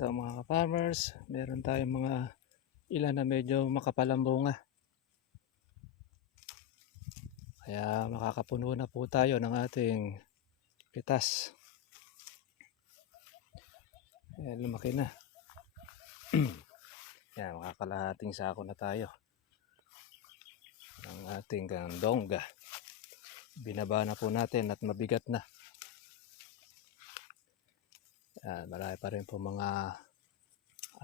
Ito mga ka-farmers, meron tayong mga ilan na medyo makapalang bunga. Kaya makakapuno na po tayo ng ating pitas. Ayan, lumaki na. Yan, makakalahating sako na tayo ng ating gandongga. Binaba na po natin at mabigat na. Yan, marami pa rin po mga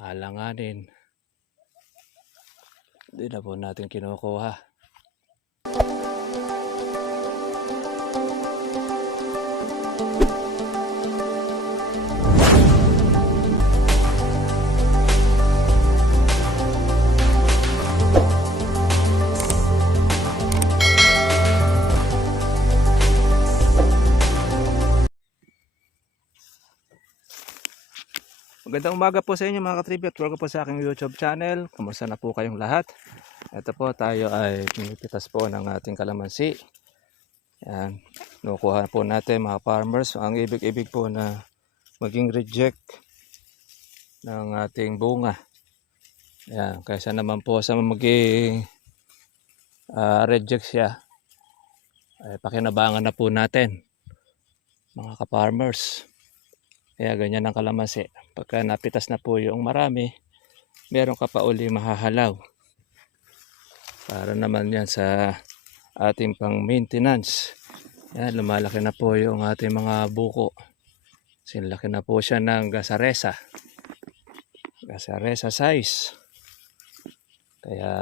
alanganin. Hindi na po natin kinukuha. Magandang umaga po sa inyo mga katribya at welcome po sa aking YouTube channel. Kamusta na po kayong lahat? Ito po, tayo ay pinipitas po ng ating kalamansi. Yan, nukuha po natin mga farmers. Ang ibig-ibig po na maging reject ng ating bunga. Yan, kaysa naman po sa maging reject siya, ay pakinabangan na po natin mga ka-farmers. Kaya ganyan ang kalamansi. Pagka napitas na po yung marami, meron ka pa uli mahahalaw. Para naman yan sa ating pang maintenance. Yan, lumalaki na po yung ating mga buko. Sinlaki na po siya ng gasaresa. Gasaresa size. Kaya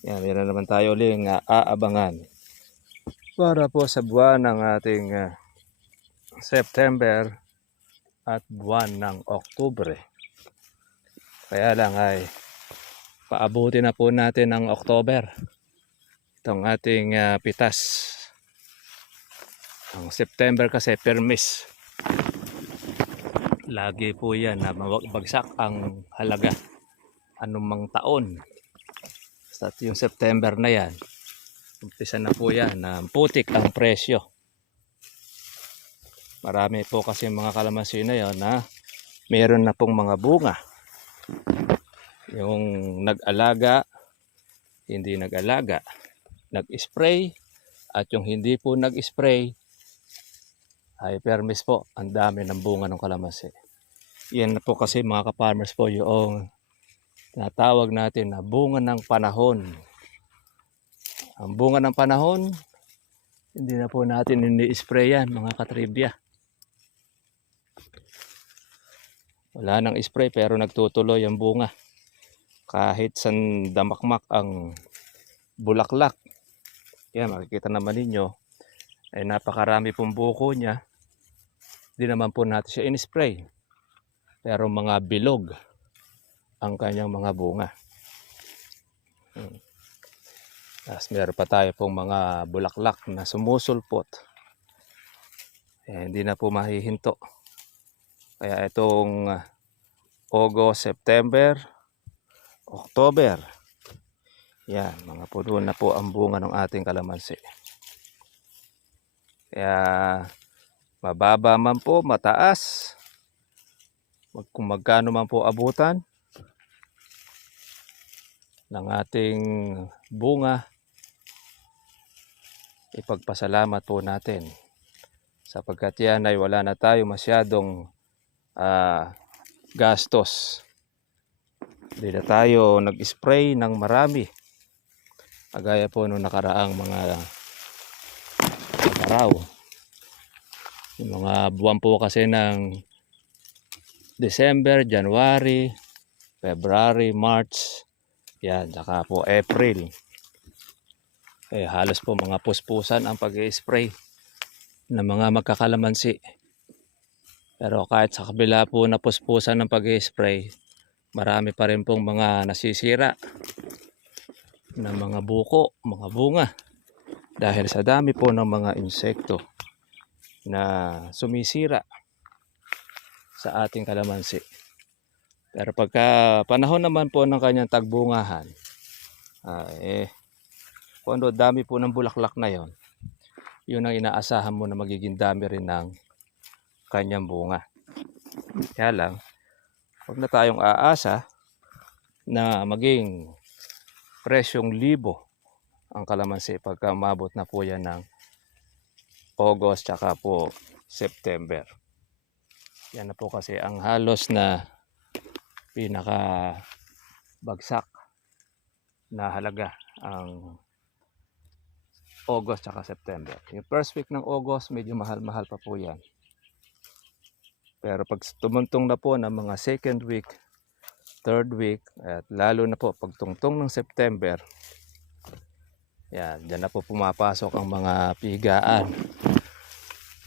yan, meron naman tayo uling aabangan. Para po sa buwan ng ating September at buwan ng Oktubre. Kaya lang ay paabuti na po natin ng October itong ating pitas. Ang September kasi permis. Lagi po yan na bagsak ang halaga anumang taon. Basta yung September na yan, umpisa na po yan na putik ang presyo. Marami po kasi mga kalamansi na yun na meron na pong mga bunga. Yung nag-alaga, hindi nag-alaga, nag-spray, at yung hindi po nag-spray, ay permis po, ang dami ng bunga ng kalamansi. Yan na po kasi mga ka-farmers po yung natawag natin na bunga ng panahon. Ang bunga ng panahon, hindi na po natin ini-spray yan mga katribya. Wala nang spray pero nagtutuloy ang bunga. Kahit san damakmak ang bulaklak. Yan, makikita naman ninyo ay napakarami pong buko niya. Hindi naman po natin siya in-spray. Pero mga bilog ang kanyang mga bunga. Tapos meron pa tayo pong mga bulaklak na sumusulpot. Hindi na po mahihinto. Kaya itong August, September, October, yan, mga puno na po ang bunga ng ating kalamansi. Kaya mababa man po, mataas, kung magkano man po abutan ng ating bunga, ipagpasalamat po natin. Sapagkat yan ay wala na tayo masyadong gastos. Hindi na tayo nag-spray ng marami. Kagaya po nung nakaraang mga araw. Yung mga buwan po kasi ng December, January, February, March, yan, saka po April. Halos po mga puspusan ang pag-spray ng mga magkakalamansi. Pero kahit sa kabila po na puspusan ng pag-spray, marami pa rin pong mga nasisira na mga buko, mga bunga. Dahil sa dami po ng mga insekto na sumisira sa ating kalamansi. Pero pagka panahon naman po ng kanyang tagbungahan, kung dami po ng bulaklak na yon, yun ang inaasahan mo na magiging dami rin ng kanyang bunga. Kaya lang, Huwag na tayong aasa na maging presyong libo ang kalamansi pagka umabot na po yan ng August tsaka po September. Yan na po kasi ang halos na pinaka bagsak na halaga ang August tsaka September. Yung first week ng August medyo mahal-mahal pa po yan. Pero pag tumuntong na po ng mga second week, third week, at lalo na po pag tungtong ng September, yan, dyan na po pumapasok ang mga pigaan.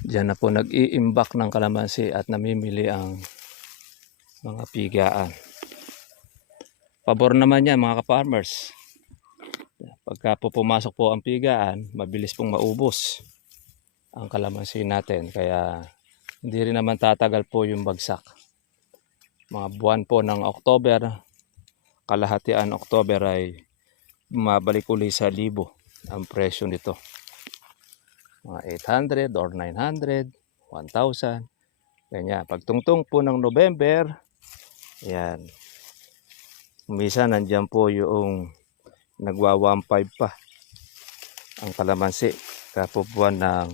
Dyan na po nag-iimbak ng kalamansi at namimili ang mga pigaan. Pabor naman yan mga ka-farmers. Pagka po pumasok po ang pigaan, mabilis pong maubos ang kalamansi natin. Kaya hindi rin naman tatagal po yung bagsak. Mga buwan po ng October, kalahatian October ay bumabalik uli sa libo ang presyo nito. Mga 800 or 900, 1,000. Ganyan. Pagtungtong po ng November, yan. Minsan nandyan po yung nagwa 1.5 pa ang kalamansi kapag buwan ng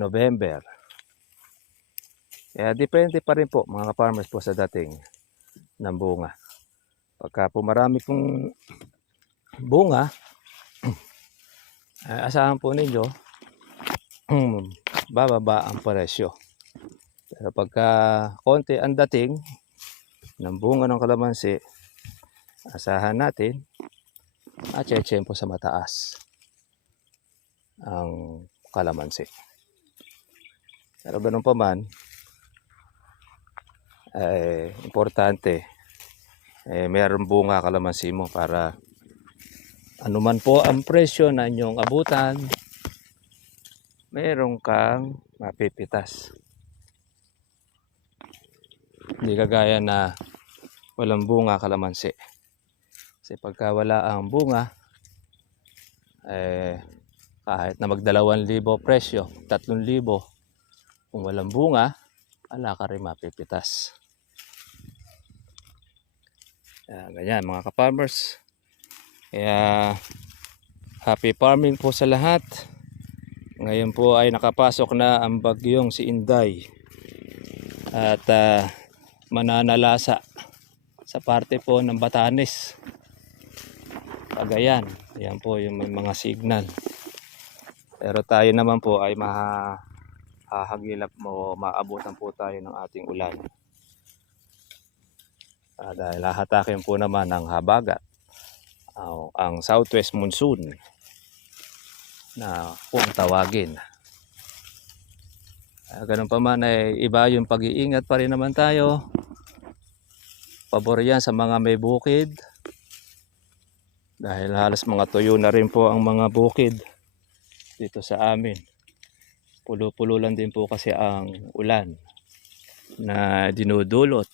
November. Kaya depende pa rin po mga farmers po sa dating ng bunga. Pagka po marami pong bunga, asahan po ninyo bababa ang presyo. Pero pagka konti ang dating ng bunga ng kalamansi, asahan natin at po sa mataas ang kalamansi. Pero ganun pa man, importante mayroong bunga kalamansi mo para anuman po ang presyo na inyong abutan, mayroong kang mapipitas. Hindi kagaya na walang bunga kalamansi. Kasi pagka wala ang bunga, kahit na mag 2,000 presyo, 3,000, kung walang bunga, wala ka rin mapipitas. Ganyan mga ka-farmers. Kaya happy farming po sa lahat. Ngayon po ay nakapasok na ang bagyong si Inday. At mananalasa sa parte po ng Batanes, Cagayan. Yan po yung may mga signal. Pero tayo naman po ay hahagilap mo, maabutan po tayo ng ating ulan. Dahil hahatakin po naman ng habagat ang southwest monsoon na kung tawagin. Ganun pa man ay iba yung pag-iingat pa rin naman tayo. Pabor yan sa mga may bukid. Dahil halos mga tuyo na rin po ang mga bukid dito sa amin. Pulo-pulo lang din po kasi ang ulan na dinudulot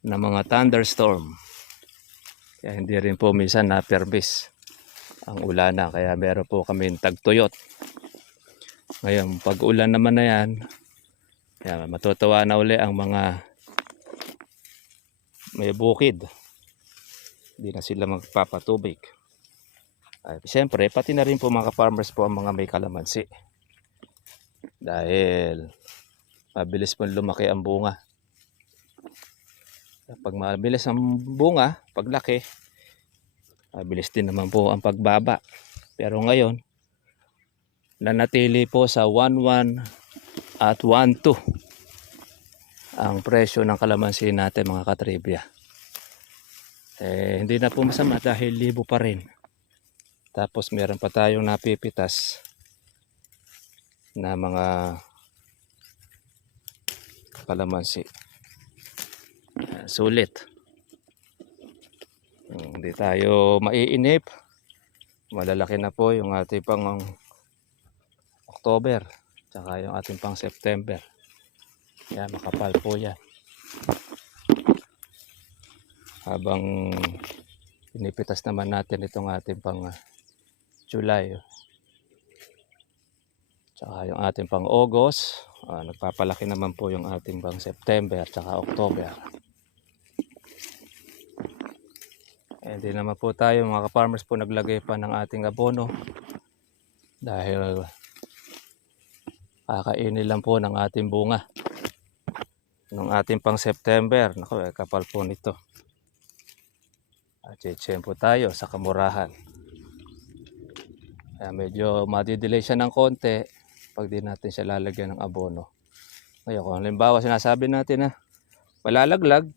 ng mga thunderstorm. Kaya hindi rin po minsan na-permis ang ulan na. Kaya meron po kami tagtuyot. Ngayon, pag ulan naman na yan, matutuwa na uli ang mga may bukid. Hindi na sila magpapatubig. Siyempre, pati na rin po mga farmers po ang mga may kalamansi. Dahil mabilis po lumaki ang bunga. Pag mabilis ang bunga, paglaki, mabilis din naman po ang pagbaba. Pero ngayon, nanatili po sa 1.1 at 1.2 ang presyo ng kalamansi natin mga katribya. Hindi na po masama dahil libo pa rin. Tapos meron pa tayong napipitas na mga kalamansi. Sulit. Hindi tayo maiinip. Malalaki na po yung ating pang October. Tsaka yung ating pang September. Yan, makapal po yan. Habang pinipitas naman natin itong ating pang July. Tsaka yung ating pang August Nagpapalaki naman po yung ating bang September at saka October. Hindi naman po tayo mga ka-farmers po naglagay pa ng ating abono dahil kakainin lang po ng ating bunga ng ating pang September. Naku, kapal po nito. Tiyempo tayo sa kamurahan. Kaya medyo madidelay siya ng konti pag di natin siya lalagyan ng abono. Ngayon kung halimbawa sinasabi natin na malalaglag,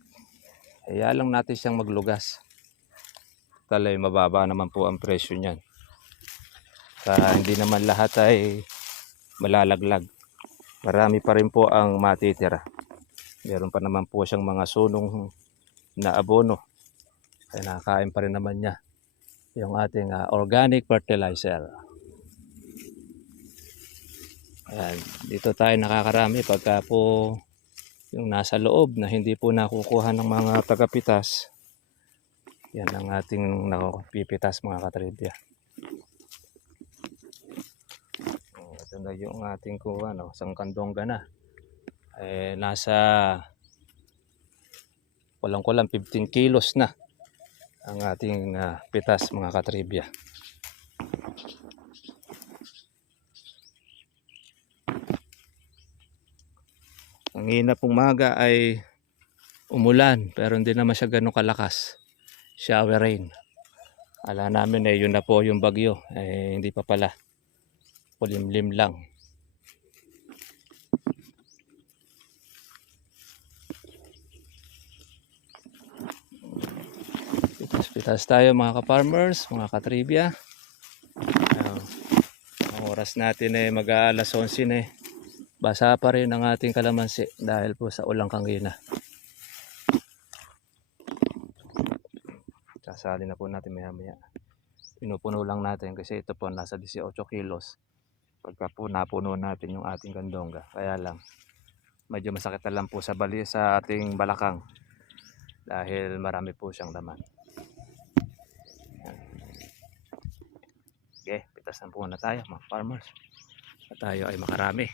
kaya lang natin siyang maglugas. Talay mababa naman po ang presyo niyan. Kaya hindi naman lahat ay malalaglag. Marami pa rin po ang matitira. Meron pa naman po siyang mga sunong na abono. Kaya nakakain pa rin naman niya yung ating organic fertilizer. Ayan, dito tayo nakakarami pagka po yung nasa loob na hindi po nakukuha ng mga tagapitas. Yan ang ating nakupipitas mga katribya. Ito na yung ating kuha, isang kandongga na. Nasa kulang-kulang 15 kilos na ang ating pitas mga katribya. Ang hina pong maga ay umulan pero hindi naman siya ganun kalakas. Shower rain. Ala namin yun na po yung bagyo. Hindi pa pala. Pulimlim lang. Pitas tayo mga ka-farmers, mga katribya. Ang oras natin mag-aalas 11 na. Basa pa rin ang ating kalamansi dahil po sa ulang kanggina. Sasali na po natin maya-maya. Pinupuno lang natin kasi ito po nasa 18 kilos. Pagka po napuno natin yung ating kandongga. Kaya lang, medyo masakit na lang po sa ating balakang. Dahil marami po siyang laman. Okay, pitas na po na tayo mga farmers. At tayo ay makarami.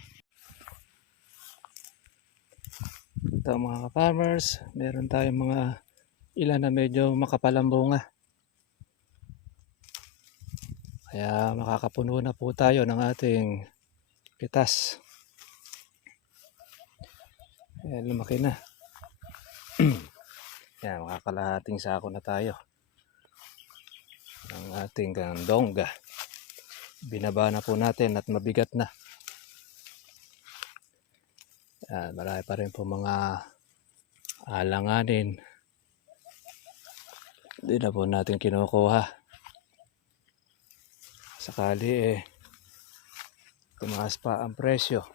Ito mga farmers, meron tayong mga ilan na medyo makapalang bunga. Kaya makakapuno na po tayo ng ating pitas. Ayan, lumaki na. Yan, makakalahating sako na tayo ng ating kandongga. Binaba na po natin at mabigat na. Yan, marami pa rin po mga alanganin. Hindi na po natin kinukuha. Sakali tumaas pa ang presyo.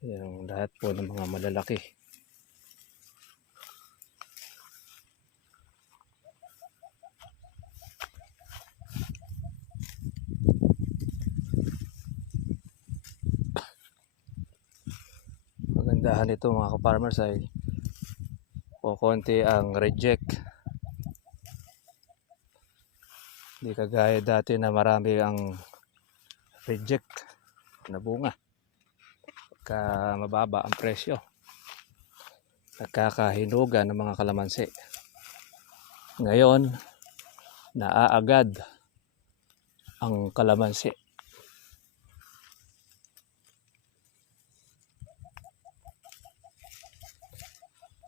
Yung lahat po ng mga malalaki. Magandahan ito mga ka-farmers ay konti ang reject. Hindi kagaya dati na marami ang reject na bunga. Pagka mababa ang presyo, nagkakahinugan ng mga kalamansi. Ngayon, naaagad ang kalamansi.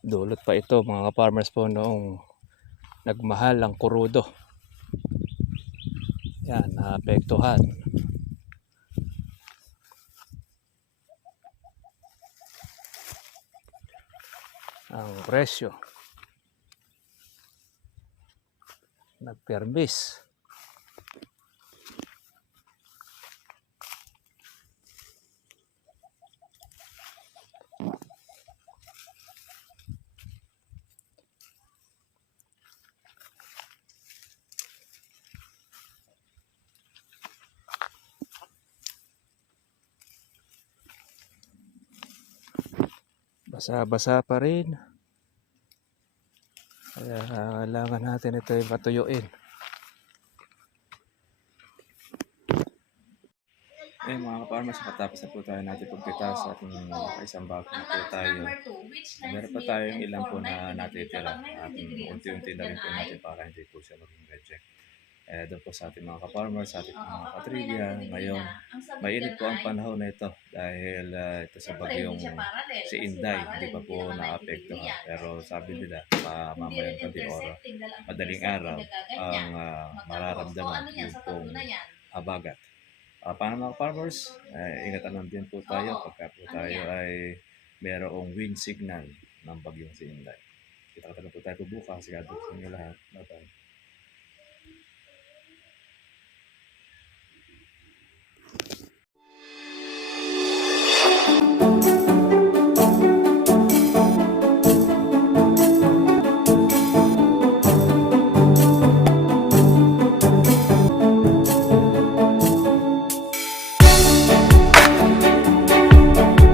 Dulot pa ito mga ka-farmers po noong nagmahal ang kurudo. Yan, naapektuhan. Ang presyo. Nagpermis. Basa-basa pa rin. Kaya kailangan natin ito patuyuin. Ayun mga ka-farmers, katapos na po tayo natin pagpitas at nakaisang bag na po tayo. Meron pa tayong ilan po na natitira at unti-unti na rin po natin para hindi po siya maging reject. Doon po sa ating mga ka-farmers, sa ating mga katrivia, ngayon mainit po ang panahon na ito dahil ito sa bagyong si Inday, hindi pa po naapektuhan. Pero sabi nila, mamayang gabi or madaling araw ang mararamdaman yung pong habagat. Paano mga farmers, ingatan lang din po tayo pagka po tayo ay mayroong wind signal ng bagyong si Inday. Kita-kita na po tayo bukas. Sigado sa inyo lahat. Bye-bye.